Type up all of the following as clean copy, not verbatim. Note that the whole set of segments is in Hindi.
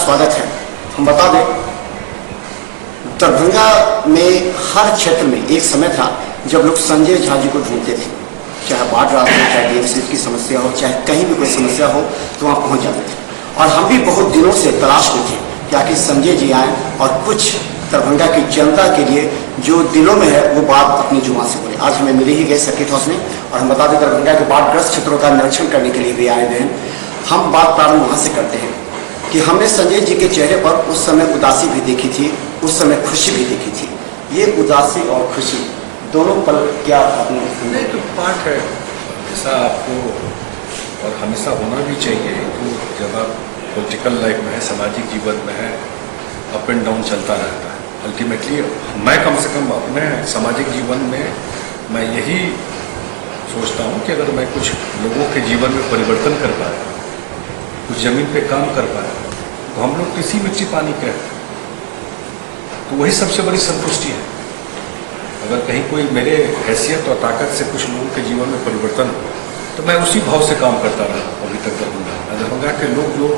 स्वागत है। हम बता दें, दरभंगा में हर क्षेत्र में एक समय था जब लोग संजय झा जी को ढूंढते थे, चाहे बाढ़ रात हो, चाहे डीएमसी की समस्या हो, चाहे कहीं भी कोई समस्या हो तो वहाँ पहुँच जाते थे। और हम भी बहुत दिनों से तलाश में थे कि आखिर संजय जी आए और कुछ दरभंगा की जनता के लिए जो दिलों में है वो बात अपनी जुबान से बोले। आज हमें मिले ही गए सर्किट हाउस में, और हम बता दें दरभंगा के बाढ़ग्रस्त क्षेत्रों का निरीक्षण करने के लिए भी आए हुए हैं। हम बात प्रारंभ वहाँ से करते हैं कि हमने संजय जी के चेहरे पर उस समय उदासी भी देखी थी, उस समय खुशी भी देखी थी। ये उदासी और खुशी दोनों पल क्या अपने तो पार्ट है, ऐसा आपको और हमेशा होना भी चाहिए। तो जब आप पॉलिटिकल लाइफ में है, सामाजिक जीवन में है, अप एंड डाउन चलता रहता है। अल्टीमेटली मैं कम से कम अपने सामाजिक जीवन में मैं यही सोचता हूँ कि अगर मैं कुछ लोगों के जीवन में परिवर्तन कर पाया, कुछ ज़मीन पे काम कर पाया, तो हम लोग किसी मिट्टी पानी के हैं, तो वही सबसे बड़ी संतुष्टि है। अगर कहीं कोई मेरे हैसियत और ताकत से कुछ लोगों के जीवन में परिवर्तन हो, तो मैं उसी भाव से काम करता रहा अभी तक दरभंगा के लोग जो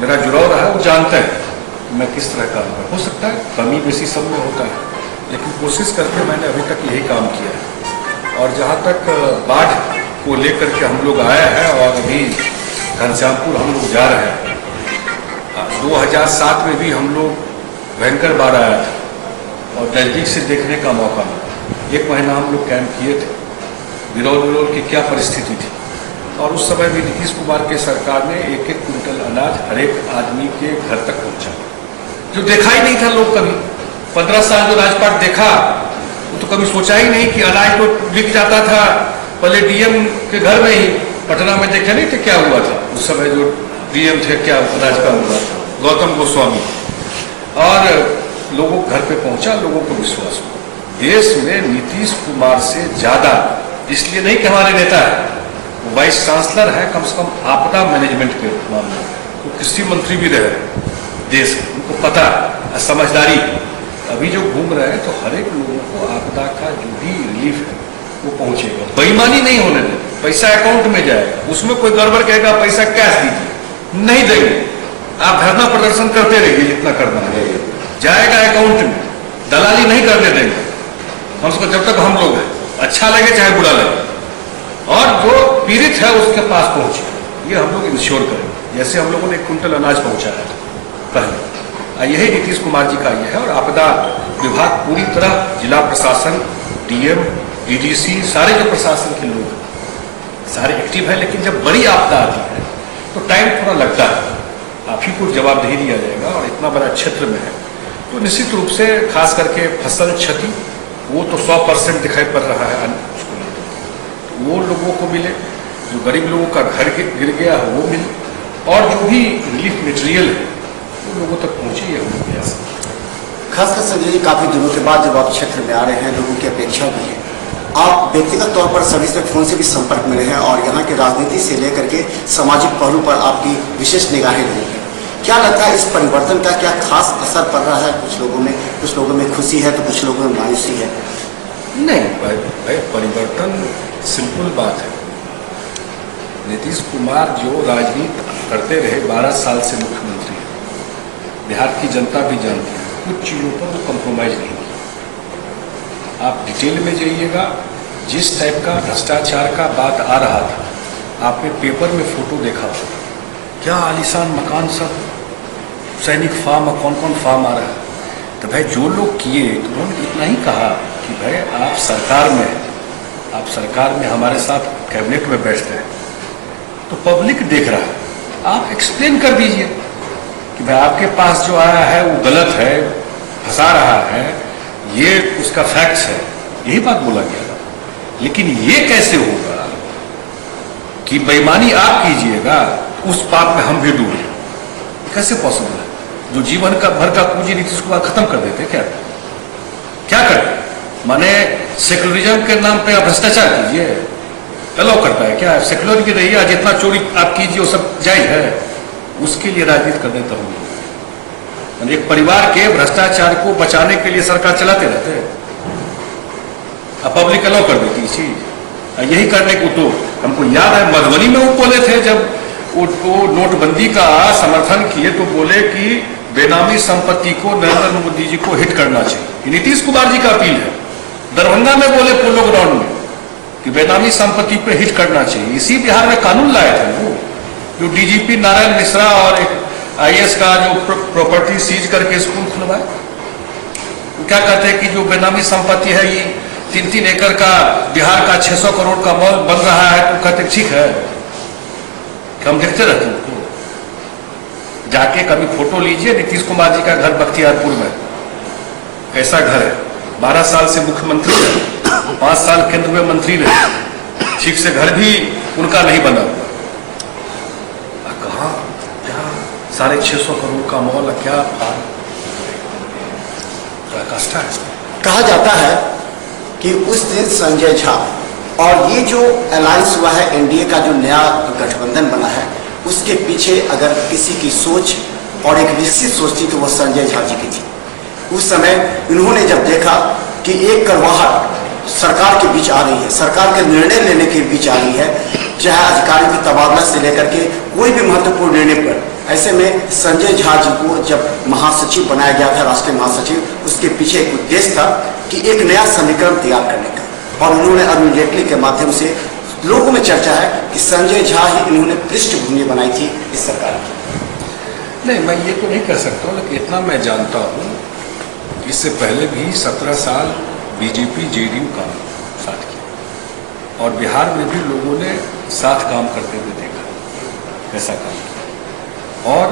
मेरा जुड़ाव रहा है वो जानते हैं मैं किस तरह काम कर। हो सकता है कमी बेसी सब में होता है, लेकिन कोशिश करके मैंने अभी तक यही काम किया है। और जहाँ तक बाढ़ को लेकर के हम लोग आए हैं और अभी घनश्यामपुर हम लोग जा रहे हैं, 2007 में भी हम लोग भयंकर बाढ़ आया था और नज़दीक से देखने का मौका मिला। 1 महीना हम लोग कैंप किए थे, बिरौल की क्या परिस्थिति थी। और उस समय भी नीतीश कुमार के सरकार ने 1-1 कुंटल अनाज हर एक आदमी के घर तक पहुंचा, जो देखा ही नहीं था लोग कभी। 15 साल जो राजपाट देखा वो तो कभी सोचा ही नहीं कि अनाज तो बिक जाता था पहले डीएम के घर में ही। पटना में देखे नहीं थे क्या हुआ था उस समय, जो डीएम थे क्या अनाज का हुआ था, गौतम गोस्वामी। और लोगों घर पे पहुंचा, लोगों को विश्वास हुआ। देश में नीतीश कुमार से ज्यादा, इसलिए नहीं कि हमारे नेता है, वो वाइस चांसलर है, कम से कम आपदा मैनेजमेंट के मामले में वो कृषि मंत्री भी रहे देश, उनको पता समझदारी। अभी जो घूम रहे हैं तो हर एक लोगों को आपदा का जो भी रिलीफ है वो पहुंचेगा। बेईमानी नहीं होने दें, पैसा अकाउंट में जाएगा, उसमें कोई गड़बड़ कहेगा पैसा कैश दीजिए, नहीं देंगे। आप धरना प्रदर्शन करते रहिए जितना करना है, जाएगा अकाउंट में, दलाली नहीं करने देंगे हम उसको जब तक हम लोग हैं, अच्छा लगे चाहे बुरा लगे। और जो पीड़ित है उसके पास पहुंचे, ये हम लोग इंश्योर करें। जैसे हम लोगों ने 1 कुंटल अनाज पहुंचाया था पहले, यही नीतीश कुमार जी का ये है। और आपदा विभाग पूरी तरह, जिला प्रशासन, डीएम, डीडीसी, सारे जो प्रशासन के लोग हैं सारे एक्टिव है। लेकिन जब बड़ी आपदा आती है तो टाइम थोड़ा लगता है, आप ही को जवाबदेही दिया जाएगा और इतना बड़ा क्षेत्र में है तो निश्चित रूप से खास करके फसल क्षति वो तो 100% दिखाई पड़ रहा है। उसको तो वो लोगों को मिले, जो गरीब लोगों का घर गिर गया है वो मिले, और जो भी रिलीफ मटेरियल है वो लोगों तक पहुँचे, ये हम प्रयास। खासकर संजय जी, काफी दिनों के बाद जब आप क्षेत्र में आ रहे हैं, लोगों की अपेक्षा भी है, आप व्यक्तिगत तौर पर सभी से फोन से भी संपर्क में रहे हैं और यहाँ की राजनीति से लेकर के सामाजिक पहलू पर आपकी विशेष निगाहें रही हैं। क्या लगता है इस परिवर्तन का क्या खास असर पड़ रहा है? कुछ लोगों में खुशी है तो कुछ लोगों में मायूसी है। नहीं भाई, परिवर्तन सिंपल बात है। नीतीश कुमार जो राजनीति करते रहे 12 साल से मुख्यमंत्री है, बिहार की जनता भी जानती है, कुछ चीज़ों पर वो कॉम्प्रोमाइज नहीं किया। आप डिटेल में जाइएगा, जिस टाइप का भ्रष्टाचार का बात आ रहा था, आपने पेपर में फोटो देखा हो, क्या आलीशान मकान, सब सैनिक फार्म और कौन कौन फार्म आ रहा है। तो भाई जो लोग किए तो उन्होंने इतना ही कहा कि भाई आप सरकार में, आप सरकार में हमारे साथ कैबिनेट में बैठते हैं तो पब्लिक देख रहा है, आप एक्सप्लेन कर दीजिए कि भाई आपके पास जो आया है वो गलत है, फंसा रहा है, ये उसका फैक्ट्स है, यही बात बोला गया था। लेकिन ये कैसे होगा कि बेईमानी आप कीजिएगा, उस पाप में हम भी डूबे, कैसे पॉसिबल है? जो जीवन का भर का पूंजी नीतीश कुमार खत्म कर देते क्या करते? माने सेकुलरिज्म के नाम पे आप भ्रष्टाचार कीजिए, अलाउ करता है क्या? सेकुलर की रहिए, जितना चोरी आप कीजिए वो सब जायज है, उसके लिए राजनीति कर देता हूँ। एक परिवार के भ्रष्टाचार को बचाने के लिए सरकार चलाते रहते हैं, अब पब्लिक अलाउ कर देती चीज। यही करने को तो हमको याद है मधुबनी में वो बोले थे, जब वो नोटबंदी का समर्थन किए तो बोले कि बेनामी संपत्ति को नरेंद्र मोदी जी को हिट करना चाहिए। नीतीश कुमार जी का अपील है। दरभंगा में बोले पोलो ग्राउंड में कि बेनामी संपत्ति पे हिट करना चाहिए। इसी बिहार में कानून लाए थे वो, जो डीजीपी नारायण मिश्रा और आईएएस का जो प्रॉपर्टी सीज करके स्कूल खुलवाए। वो क्या कहते हैं कि जो बेनामी संपत्ति है ये 3-3 एकड़ का बिहार का 600 करोड़ का मॉल बन रहा है, तो कहते ठीक है कि हम देखते रहते हैं। जाके कभी फोटो लीजिए नीतीश कुमार जी का घर बख्तियारपुर में, कैसा घर है। 12 साल से मुख्यमंत्री रहे, 5 साल केंद्र में मंत्री रहे, ठीक से घर भी उनका नहीं बना हुआ। कहाँ क्या 650 करोड़ का मॉल, क्या कष्ट है। कहा जाता है कि उस दिन संजय झा और ये जो अलायंस हुआ है, एनडीए का जो नया गठबंधन बना है, उसके पीछे अगर किसी की सोच और एक विकसित सोच थी तो वह संजय झा जी की थी। उस समय इन्होंने जब देखा कि एक करवाहट सरकार के बीच आ रही है, सरकार के निर्णय लेने के बीच आ रही है, चाहे अधिकारियों के तबादला से लेकर के कोई भी महत्वपूर्ण निर्णय पर, ऐसे में संजय झा जी को जब महासचिव बनाया गया था, राष्ट्रीय महासचिव, उसके पीछे एक उद्देश्य था कि एक नया समीकरण तैयार करने का। और उन्होंने अरुण जेटली के माध्यम से, लोगों में चर्चा है कि संजय झा ही इन्होंने पृष्ठभूमि बनाई थी इस सरकार की। नहीं, मैं ये तो नहीं कह सकता हूँ, लेकिन इतना मैं जानता हूँ, इससे पहले भी 17 साल बीजेपी जेडीयू का साथ किया और बिहार में भी लोगों ने साथ काम करते हुए देखा, ऐसा काम किया। और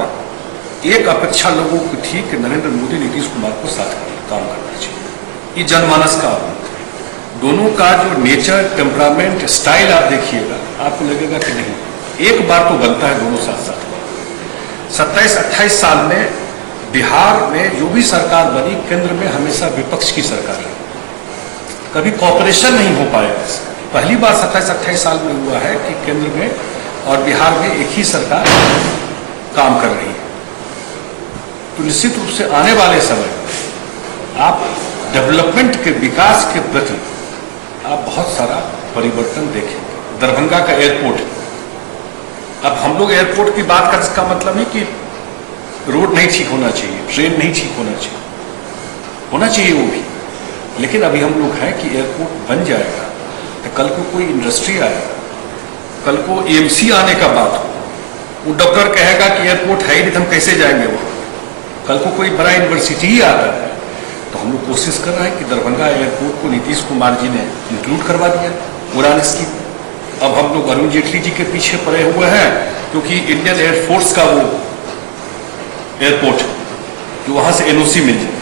एक अपेक्षा लोगों की थी कि नरेंद्र मोदी नीतीश कुमार को साथ काम करना चाहिए। ये जनमानस का आरोप, दोनों का जो नेचर, टेम्परामेंट, स्टाइल आप देखिएगा, आपको लगेगा कि नहीं, एक बार तो बनता है दोनों साथ साथ। 27-28 साल में बिहार में जो भी सरकार बनी, केंद्र में हमेशा विपक्ष की सरकार रही, कभी कॉपरेशन नहीं हो पाया। पहली बार 27-28 साल में हुआ है कि केंद्र में और बिहार में एक ही सरकार काम कर रही है। तो निश्चित रूप से आने वाले समय आप डेवलपमेंट के विकास के प्रति आप बहुत सारा परिवर्तन देखेंगे। दरभंगा का एयरपोर्ट, अब हम लोग एयरपोर्ट की बात कर, इसका मतलब है कि रोड नहीं ठीक होना चाहिए, ट्रेन नहीं ठीक होना चाहिए वो भी, लेकिन अभी हम लोग हैं कि एयरपोर्ट बन जाएगा तो कल को कोई इंडस्ट्री आएगा, कल को एएमसी आने का बात हो, वो डॉक्टर कहेगा कि एयरपोर्ट है ही नहीं, हम कैसे जाएंगे वहाँ। कल को कोई बड़ा यूनिवर्सिटी ही आता है, तो हम लोग कोशिश कर रहे हैं कि दरभंगा एयरपोर्ट को नीतीश कुमार जी ने इंक्लूड करवा दिया उड़ान स्कीम। अब हम लोग अरुण जेटली जी के पीछे पड़े हुए हैं, क्योंकि इंडियन एयरफोर्स का वो एयरपोर्ट जो वहां से एनओसी मिल जाए,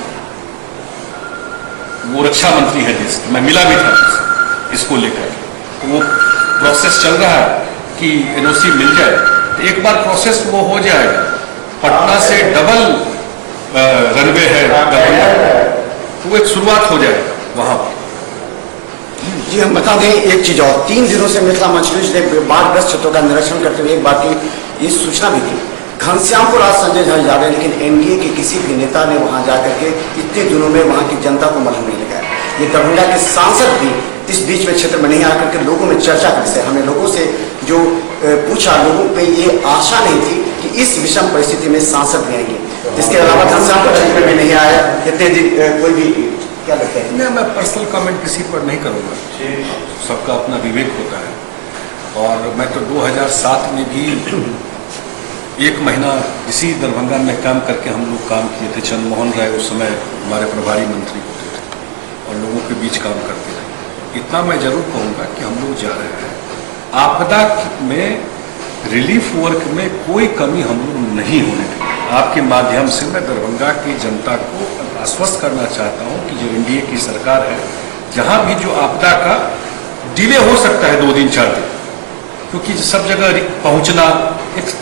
वो रक्षा मंत्री है देश के, मैं मिला भी था इसको लेकर, तो वो प्रोसेस चल रहा है कि एनओसी मिल जाए। तो एक बार प्रोसेस वो हो जाएगा, पटना से डबल रनवे है दरभंगा, तो वो एक शुरुआत हो जाएगा वहां पर। जी, हम बता दें एक चीज और, 3 दिनों से मिथिला मंच न्यूज ने बाढ़ग्रस्त क्षेत्रों का निरीक्षण करते हुए एक बात की ये सूचना भी दी, घनश्यामपुर आज संजय झा जा रहे हैं, लेकिन एनडीए के किसी भी नेता ने वहां जाकर के इतने दिनों में वहां की जनता को मलहम नहीं लगाया। ये दरभंगा के सांसद भी इस बीच में क्षेत्र में नहीं आकर के लोगों में चर्चा करने से, हमने लोगों से जो पूछा, लोगों पे ये आशा नहीं थी कि इस विषम परिस्थिति में सांसद भी आएंगे। इसके अलावा घनश्यामपुर क्षेत्र में नहीं आया इतने दिन, कोई भी क्या लगता है? नहीं, मैं पर्सनल कमेंट किसी पर नहीं करूँगा, सबका अपना विवेक होता है। और मैं तो 2007 में भी 1 महीना इसी दरभंगा में काम करके हम लोग काम किए थे। चंद्रमोहन राय उस समय हमारे प्रभारी मंत्री होते थे और लोगों के बीच काम करते थे। इतना मैं जरूर कहूँगा कि हम लोग जा रहे हैं, आपदा में रिलीफ वर्क में कोई कमी हम लोग नहीं होने देंगे। आपके माध्यम से मैं दरभंगा की जनता को आश्वस्त करना चाहता हूँ कि जो एनडीए की सरकार है, जहाँ भी जो आपदा का डिले हो सकता है 2 दिन 4 दिन, क्योंकि सब जगह पहुंचना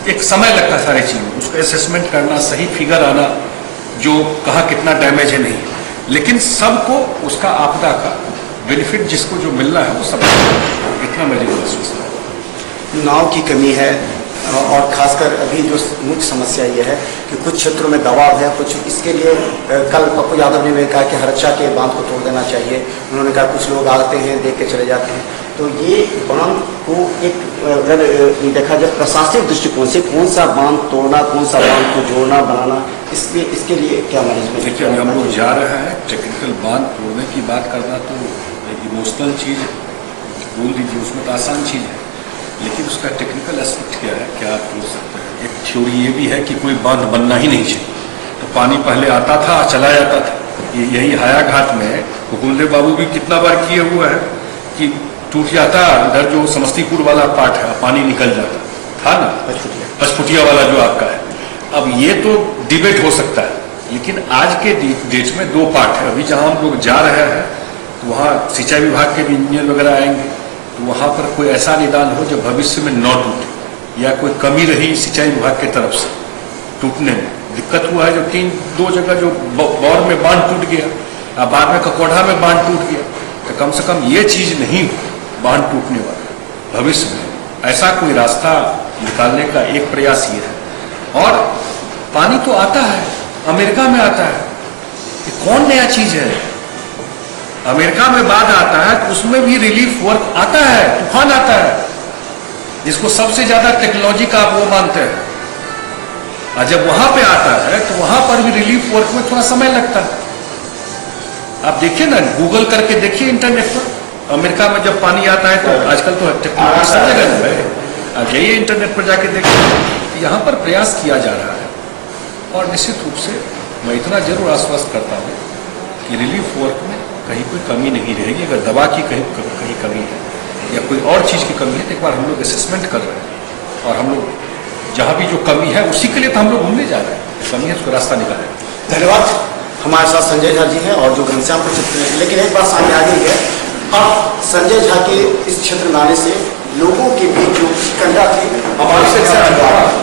एक समय लगता है, सारी चीज़ें उसका असेसमेंट करना, सही फिगर आना, जो कहाँ कितना डैमेज है नहीं, लेकिन सबको उसका आपदा का बेनिफिट जिसको जो मिलना है वो सब, इतना मैं जरूर महसूस करता हूँ। नाव की कमी है और खासकर अभी जो मुख्य समस्या ये है कि कुछ क्षेत्रों में दबाव है, कुछ इसके लिए कल पप्पू यादव ने कहा कि हरचा के बांध को तोड़ देना चाहिए। उन्होंने कहा कुछ लोग आते हैं देख के चले जाते हैं। तो ये बांध को एक अगर देखा जाए प्रशासनिक दृष्टिकोण से कौन सा बांध तोड़ना, कौन सा बांध को जोड़ना बनाना, इसके लिए क्या मैनेजमेंट? देखिए अभी हम लोग जा रहे हैं, टेक्निकल बांध तोड़ने की बात करना तो इमोशनल चीज़ है, बोल दीजिए, उसमें तो आसान चीज़ है, लेकिन उसका टेक्निकल एस्पेक्ट क्या है, क्या आप तोड़ सकते हैं? एक थ्योरी ये भी है कि कोई बांध बनना ही नहीं चाहिए, तो पानी पहले आता था चला जाता था। यही हाया घाट में हुकुमदेव बाबू भी कितना बार किए हुआ है कि टूट जाता, इधर जो समस्तीपुर वाला पार्ट है पानी निकल जाता था ना, पचपुटिया वाला जो आपका है। अब ये तो डिबेट हो सकता है, लेकिन आज के डेट में दो पार्ट है। अभी जहाँ हम लोग जा रहे हैं तो वहाँ सिंचाई विभाग के भी इंजीनियर वगैरह आएंगे, तो वहाँ पर कोई ऐसा निदान हो जो भविष्य में न टूटे, या कोई कमी रही सिंचाई विभाग की तरफ से टूटने में। दिक्कत हुआ है जो दो जगह जो बौर में बांध टूट गया, अब बाद में ककोढ़ा में बांध टूट गया, तो कम से कम ये चीज़ नहीं बांध टूटने वाला। भविष्य में ऐसा कोई रास्ता निकालने का एक प्रयास ये है। और पानी तो आता है, अमेरिका में आता है, ये कौन नया चीज़ है? अमेरिका में बाढ़ आता है तो उसमें भी रिलीफ वर्क आता है, तूफान आता है, जिसको सबसे ज्यादा टेक्नोलॉजी का आप वो मानते हैं। और जब वहां पे आता है तो वहां पर भी रिलीफ वर्क में थोड़ा समय लगता है। आप देखिए ना, गूगल करके देखिए इंटरनेट पर, अमेरिका में जब पानी आता है तो आजकल तो टेक्नोलॉजी सब जगह है, आप जाइए इंटरनेट पर जाके देखिए। यहाँ पर प्रयास किया जा रहा है, और निश्चित रूप से मैं इतना जरूर आश्वस्त करता हूँ कि रिलीफ वर्क में कहीं कोई कमी नहीं रहेगी। अगर दवा की कहीं कमी है या कोई और चीज़ की कमी है तो एक बार हम लोग असेसमेंट कर रहे हैं, और हम लोग जहाँ भी जो कमी है उसी के लिए तो हम लोग घूमने जा रहे हैं। कमी है उसको रास्ता निकालें। धन्यवाद। हमारे साथ संजय झा जी हैं और जो घनश्याम पर चित्र हैं, लेकिन एक बात सामने आ गई है, अब संजय झा के इस क्षेत्र में आने से लोगों के बीच जो कंडा थी हमारे से ड्राइवर